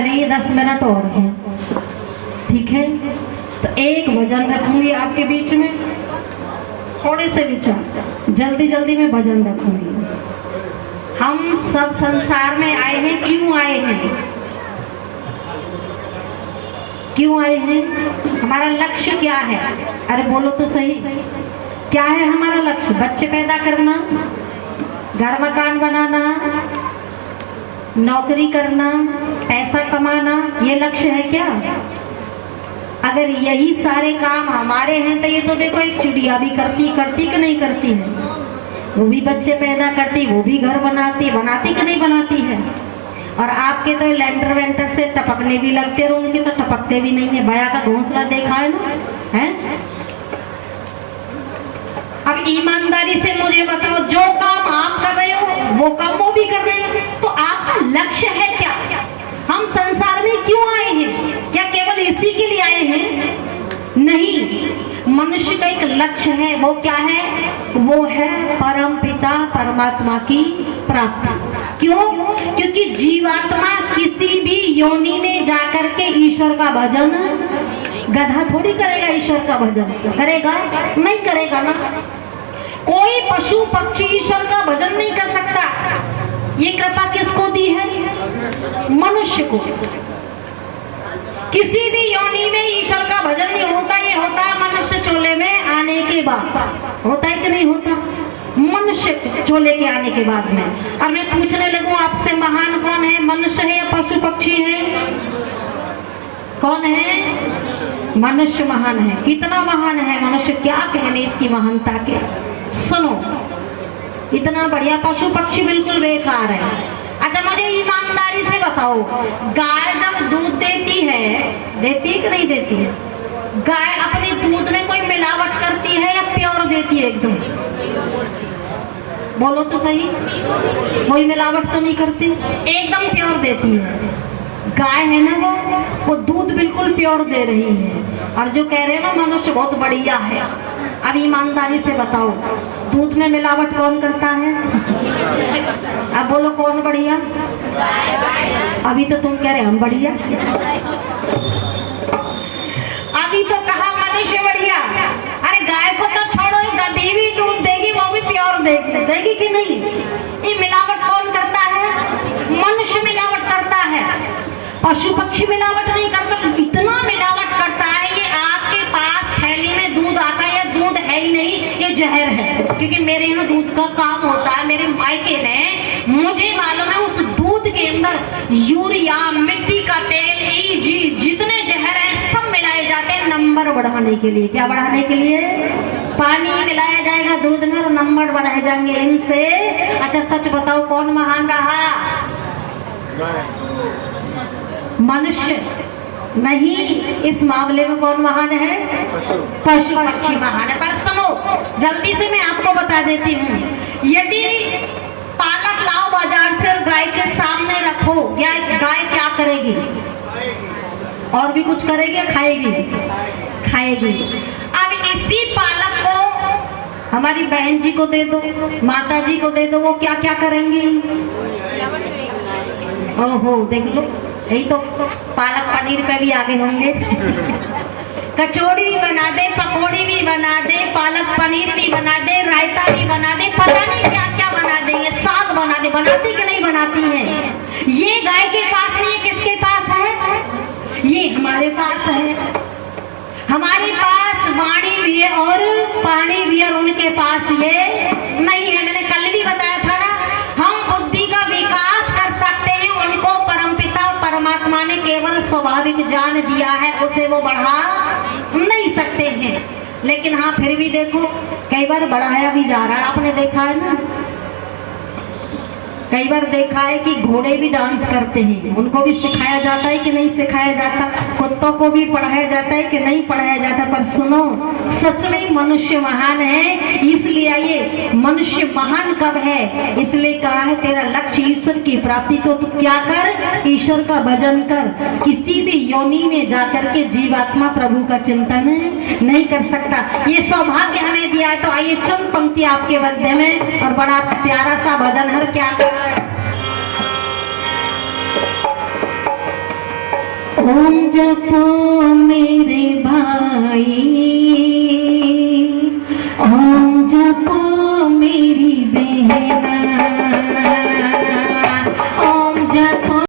है नहीं, 10 मिनट और है, ठीक है। तो एक भजन रखूंगी आपके बीच में, थोड़े से विचार, जल्दी जल्दी में भजन रखूंगी। हम सब संसार में आए हैं, क्यों आए हैं? क्यों आए हैं? हमारा लक्ष्य क्या है? अरे बोलो तो सही, क्या है हमारा लक्ष्य? बच्चे पैदा करना, घर मकान बनाना, नौकरी करना, पैसा कमाना, ये लक्ष्य है क्या? अगर यही सारे काम हमारे हैं तो ये तो देखो एक चिड़िया भी करती कि नहीं करती है? वो भी बच्चे पैदा करती, वो भी घर बनाती कि नहीं बनाती है? और आपके तो लेंटर वेंटर से टपकने भी लगते और उनके तो टपकते भी नहीं है। भैया का घोंसला देखा है ना, है? अब ईमानदारी से मुझे बताओ, जो काम आप कर रहे हो वो काम वो भी कर रहे हैं, तो आपका लक्ष्य है क्या? हम संसार में क्यों आए हैं? क्या केवल इसी के लिए आए हैं? नहीं, मनुष्य का एक लक्ष्य है। वो क्या है? वो है परम पिता परमात्मा की प्राप्ति। क्यों? क्योंकि जीवात्मा किसी भी योनि में जाकर के ईश्वर का भजन, गधा थोड़ी करेगा ईश्वर का भजन, करेगा? नहीं करेगा ना। कोई पशु पक्षी ईश्वर का भजन नहीं कर सकता। ये कृपा किसको दी है? मनुष्य को। किसी भी योनि में ईश्वर का भजन नहीं होता। ये होता है मनुष्य चोले में आने के बाद। होता है कि नहीं होता? मनुष्य चोले के आने के बाद में। और मैं पूछने लगूं आपसे, महान कौन है? मनुष्य है या पशु पक्षी है? कौन है? मनुष्य महान है। कितना महान है मनुष्य, क्या कहने इसकी महानता के। सुनो, इतना बढ़िया, पशु पक्षी बिल्कुल बेकार है। अच्छा मुझे ईमानदारी से बताओ, गाय जब दूध देती है, देती कि नहीं देती है? गाय अपने दूध में कोई मिलावट करती है या प्योर देती है एकदम? बोलो तो सही, कोई मिलावट तो नहीं करती, एकदम प्योर देती है। गाय है ना, वो दूध बिल्कुल प्योर दे रही है। और जो कह रहे हैं ना मनुष्य बहुत बढ़िया है, अब ईमानदारी से बताओ, दूध में मिलावट कौन करता है? अब बोलो कौन बढ़िया? अभी तो तुम कह रहे हम बढ़िया, अभी तो कहा मनुष्य बढ़िया। अरे गाय को तो छोड़ो, गधी भी दूध देगी, वो भी प्योर देगी कि नहीं? ये मिलावट कौन करता है? मनुष्य मिलावट करता है, पशु पक्षी मिलावट नहीं करता। इतना मिलावट करता है, ये आपके पास थैली में दूध आता है, ये दूध है ही नहीं, ये जहर है। क्योंकि मेरे यहाँ दूध का काम होता है, मेरे मायके में, मुझे मालूम है उस दूध के अंदर यूरिया, मिट्टी का तेल, जितने जहर है सब मिलाए जाते हैं नंबर बढ़ाने के लिए। क्या बढ़ाने के लिए? पानी मिलाया जाएगा दूध में और नंबर बढ़ाए जाएंगे इनसे। अच्छा सच बताओ, कौन महान रहा? मनुष्य नहीं। इस मामले में कौन महान है? पशु पक्षी महान है। पर सुनो, जल्दी से मैं आपको बता देती हूँ, यदि पालक लाओ बाजार से और गाय के सामने रखो, गाय क्या करेगी? और भी कुछ करेगी या खाएगी? खाएगी। अब इसी पालक को हमारी बहन जी को दे दो, माता जी को दे दो, वो क्या क्या करेंगी? ओहो देख लो, यही तो पालक पनीर पे भी आगे होंगे। कचौड़ी भी बना दे, पकौड़ी भी बना दे, पालक पनीर भी बना दे, रायता भी बना दे, पता नहीं क्या क्या बना दे, ये साग बना दे। बनाती कि नहीं बनाती है? ये गाय के पास नहीं है, किसके पास है? ये हमारे पास है। हमारे पास वाणी भी है और पानी भी है, और उनके पास ये नहीं है। मैंने कल भी बताया था ना, हम बुद्धि का विकास कर सकते हैं, उनको परमपिता परमात्मा ने केवल स्वाभाविक ज्ञान दिया है, उसे वो बढ़ा नहीं सकते हैं। लेकिन हाँ फिर भी देखो, कई बार बढ़ाया भी जा रहा है। आपने देखा है ना, कई बार देखा है कि घोड़े भी डांस करते हैं, उनको भी सिखाया जाता है कि नहीं सिखाया जाता? कुत्तों को भी पढ़ाया जाता है कि नहीं पढ़ाया जाता? पर सुनो, सच में मनुष्य महान है। इसलिए आइए, मनुष्य महान कब है? इसलिए कहा है तेरा लक्ष्य ईश्वर की प्राप्ति, तो तू क्या कर? ईश्वर का भजन कर। किसी भी योनि में जाकर के जीवात्मा प्रभु का चिंतन नहीं कर सकता। ये सौभाग्य हमें दिया है। तो आइए चंद पंक्ति आपके मध्य में, और बड़ा प्यारा सा भजन है। क्या ओम जपो मेरे भाई, ओम जपो